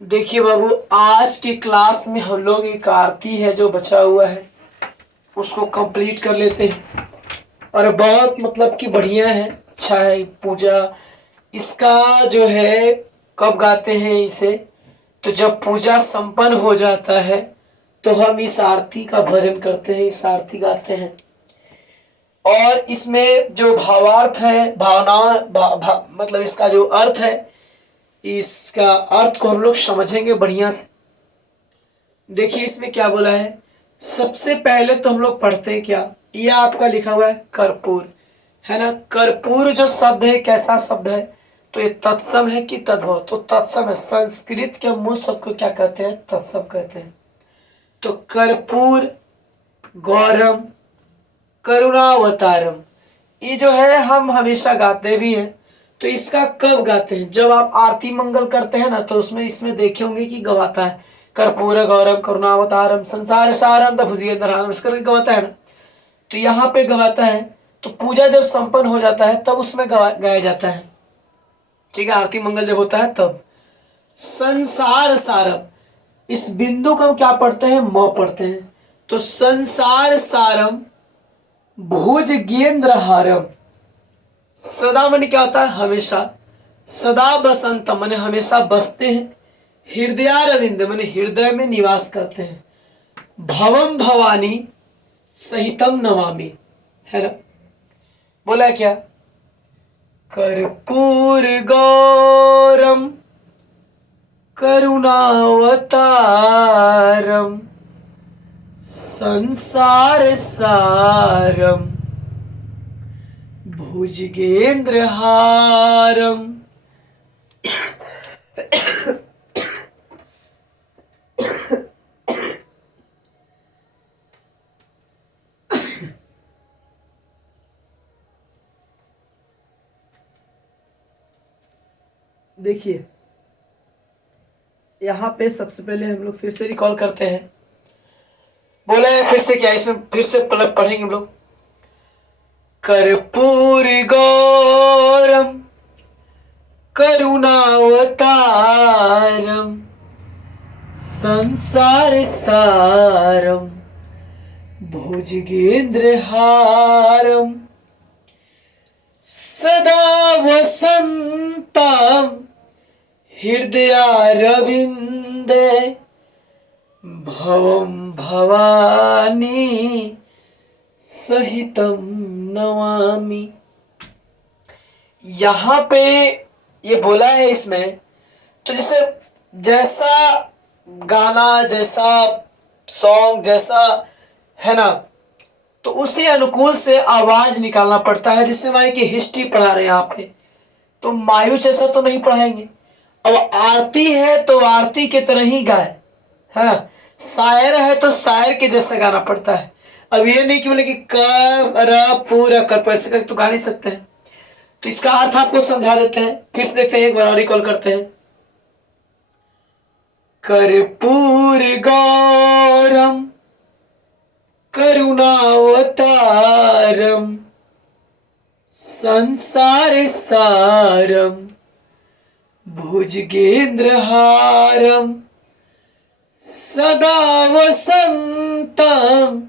देखिए बाबू, आज की क्लास में हम लोग एक आरती है जो बचा हुआ है उसको कंप्लीट कर लेते हैं। और बहुत मतलब कि बढ़िया है, अच्छा है पूजा। इसका जो है कब गाते हैं इसे, तो जब पूजा संपन्न हो जाता है तो हम इस आरती का भजन करते हैं, इस आरती गाते हैं। और इसमें जो भावार्थ है, मतलब इसका जो अर्थ है, इसका अर्थ को हम लोग समझेंगे बढ़िया से। देखिए इसमें क्या बोला है। सबसे पहले तो हम लोग पढ़ते हैं क्या, यह आपका लिखा हुआ है कर्पूर, है ना। कर्पूर जो शब्द है कैसा शब्द है, तो ये तत्सम है कि तद्भव, तो तत्सम है। संस्कृत के मूल शब्द को क्या कहते हैं, तत्सम कहते हैं। तो कर्पूर गौरम करुणावतारम, ये जो है हम हमेशा गाते भी हैं। तो इसका कब गाते हैं, जब आप आरती मंगल करते हैं ना, तो उसमें इसमें देखे होंगे कि गवाता है कर्पूर गौरम करुणावतारम संसार सारम द भुजगेंद्रहारम, इस करके गवाता है ना। तो यहाँ पे गवाता है, तो पूजा जब संपन्न हो जाता है तब उसमें गाया जाता है। ठीक है, आरती मंगल जब होता है तब। संसार सारम, इस बिंदु को हम क्या पढ़ते हैं, म पढ़ते हैं। तो संसार सारम भुजगेंद्रहारम, सदा मन क्या होता है, हमेशा। सदा बसंत मन हमेशा बसते हैं। हृदयारविंद मन हृदय में निवास करते हैं। भवम भवानी सहितम नमामि, है ना। बोला क्या, कर्पूर गौरम करुणावतारम संसार सारम भुजगेंद्रहारम। देखिए यहाँ पे सबसे पहले हम लोग फिर से रिकॉल करते हैं। बोला है फिर से क्या, इसमें फिर से पढ़ेंगे हम लोग। कर्पूर गौरम करुणावतारम संसार सारम भुजगेंद्रहारम सदा वसंतम हृदयारविंदे भवम भवानी सहितम नमामि। यहाँ पे ये बोला है इसमें, तो जैसे जैसा गाना, जैसा सॉन्ग, जैसा है ना, तो उसी अनुकूल से आवाज निकालना पड़ता है। जिससे हमारी की हिस्ट्री पढ़ा रहे हैं यहाँ पे, तो मायू जैसा तो नहीं पढ़ाएंगे। अब आरती है तो आरती के तरह ही गाए, है ना। शायर है तो शायर के जैसा गाना पड़ता है। अब ये नहीं कि बोले कि कर पूरा कर, ऐसे करके तो गा नहीं सकते हैं। तो इसका अर्थ आपको समझा देते हैं, फिर से देखते हैं, एक बार रिकॉल करते हैं। कर्पूर गौरम करुणावतारम संसार सारम भुजगेंद्रहारम सदा वसंतम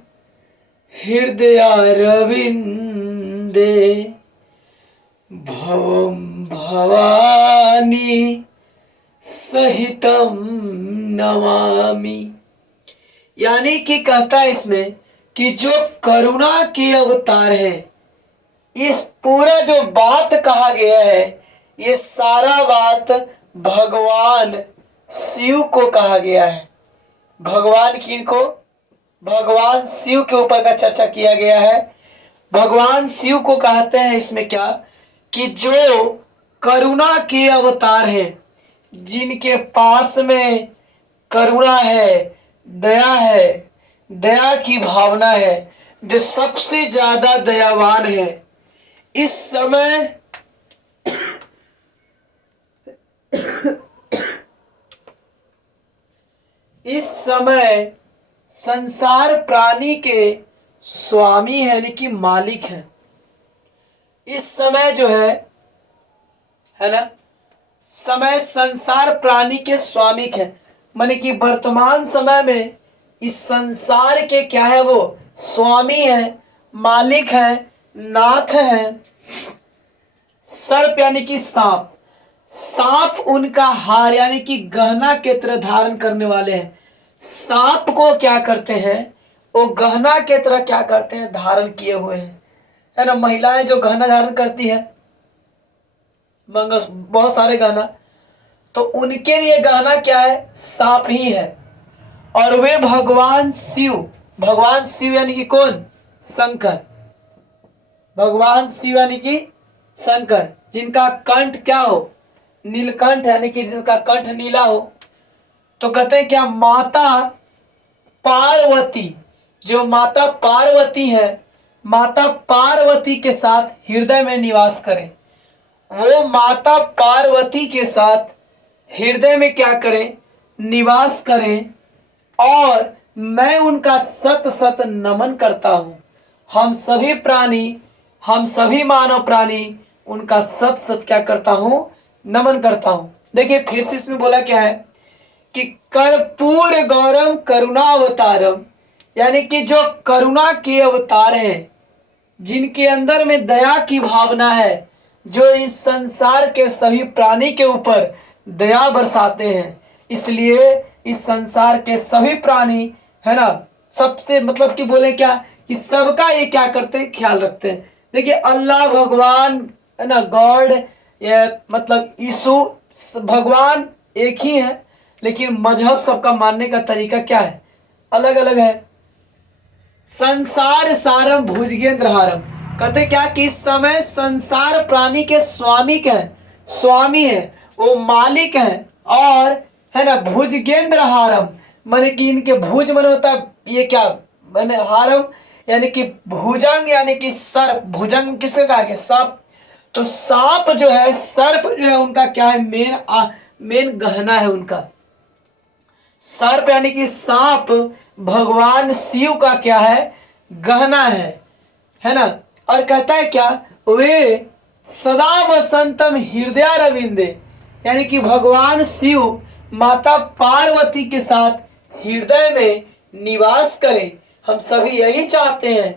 हृदयारविंदे भवम भवानी सहितम नमामि। यानी कि कहता है इसमें कि जो करुणा के अवतार है, इस पूरा जो बात कहा गया है, ये सारा बात भगवान शिव को कहा गया है। भगवान किनको, भगवान शिव के ऊपर का चर्चा किया गया है। भगवान शिव को कहते हैं इसमें क्या, कि जो करुणा के अवतार हैं, जिनके पास में करुणा है, दया है, दया की भावना है, जो सबसे ज्यादा दयावान है। इस समय इस समय संसार प्राणी के स्वामी है, यानी कि मालिक है। इस समय जो है ना, समय संसार प्राणी के स्वामी है, माने कि वर्तमान समय में इस संसार के क्या है, वो स्वामी है, मालिक है, नाथ है। सर्प यानी कि सांप, सांप उनका हार यानी कि गहना के तरह धारण करने वाले हैं। सांप को क्या करते हैं, वो गहना के तरह क्या करते हैं, धारण किए हुए हैं, है ना। महिलाएं जो गहना धारण करती है, बहुत सारे गहना, तो उनके लिए गहना क्या है, सांप ही है। और वे भगवान शिव, भगवान शिव यानी कि कौन, शंकर, भगवान शिव यानी कि शंकर, जिनका कंठ क्या हो, नीलकंठ, यानी कि जिसका कंठ नीला हो। तो कहते हैं क्या, माता पार्वती, जो माता पार्वती है, माता पार्वती के साथ हृदय में निवास करें। वो माता पार्वती के साथ हृदय में क्या करें, निवास करें। और मैं उनका सत सत नमन करता हूं। हम सभी प्राणी, हम सभी मानव प्राणी उनका सत सत क्या करता हूं, नमन करता हूं। देखिए फिर से इसमें बोला क्या है कि कर्पूर गौरम करुणावतारम, यानी कि जो करुणा के अवतार हैं, जिनके अंदर में दया की भावना है, जो इस संसार के सभी प्राणी के ऊपर दया बरसाते हैं। इसलिए इस संसार के सभी प्राणी, है ना, सबसे मतलब कि बोले क्या कि सबका ये क्या करते हैं, ख्याल रखते हैं। देखिए अल्लाह भगवान, है ना, गॉड, ये मतलब यीशु, भगवान एक ही है, लेकिन मजहब सबका मानने का तरीका क्या है, अलग अलग है। संसार सारम भुजगेंद्र हारम, कहते क्या कि इस समय संसार प्राणी के स्वामी के हैं, स्वामी है, वो मालिक है। और है ना, भुजगेंद्र हारम, माने कि इनके भुज मन होता है ये क्या, माने हारम यानी कि भुजंग, यानी कि सर्प, भुजंग किससे कहा गया, सांप। तो सांप जो है, सर्प जो है, उनका क्या है, मेन गहना है उनका। सर्प यानी कि सांप भगवान शिव का क्या है, गहना है ना। और कहता है क्या, वे सदा वसंतम हृदय रविंदे, यानी कि भगवान शिव माता पार्वती के साथ हृदय में निवास करें। हम सभी यही चाहते हैं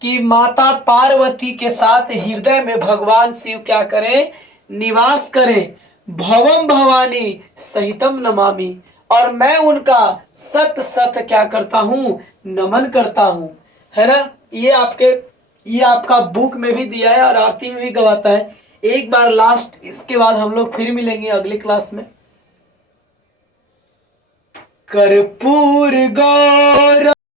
कि माता पार्वती के साथ हृदय में भगवान शिव क्या करें, निवास करें। भवम भवानी सहितम नमामि, और मैं उनका सत सत क्या करता हूँ, नमन करता हूँ, है ना। ये आपका बुक में भी दिया है और आरती में भी गवाता है। एक बार लास्ट, इसके बाद हम लोग फिर मिलेंगे अगली क्लास में। कर्पूर गौर